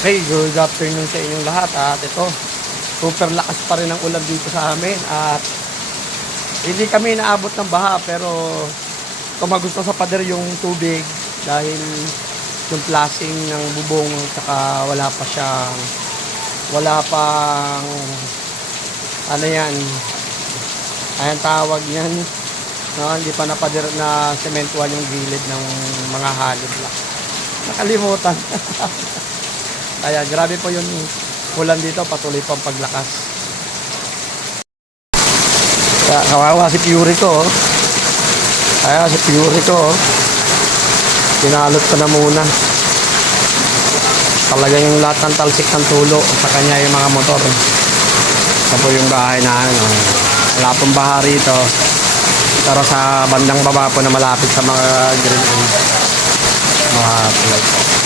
Hey, good afternoon sa inyong lahat at ito, super lakas pa rin ang ulan dito sa amin at hindi kami naabot ng baha pero kumagusto sa pader yung tubig dahil yung plasing ng bubong saka wala pang ano yan, ayan tawag yan, no, hindi pa napader na sementuhan yung gilid ng mga halid lang. Nakalimutan. Kaya grabe po yung ulan dito, patuloy pang paglakas. Kaya kawawa si Fury ko. Kaya si Fury ko, pinalot ko na muna. Talagang yung lahat ng talsik ng tulo sa kanya yung mga motor. Ito po yung bahay na ano. Wala pong baha rito. Pero sa bandang baba po na malapit sa mga green mga tulay po.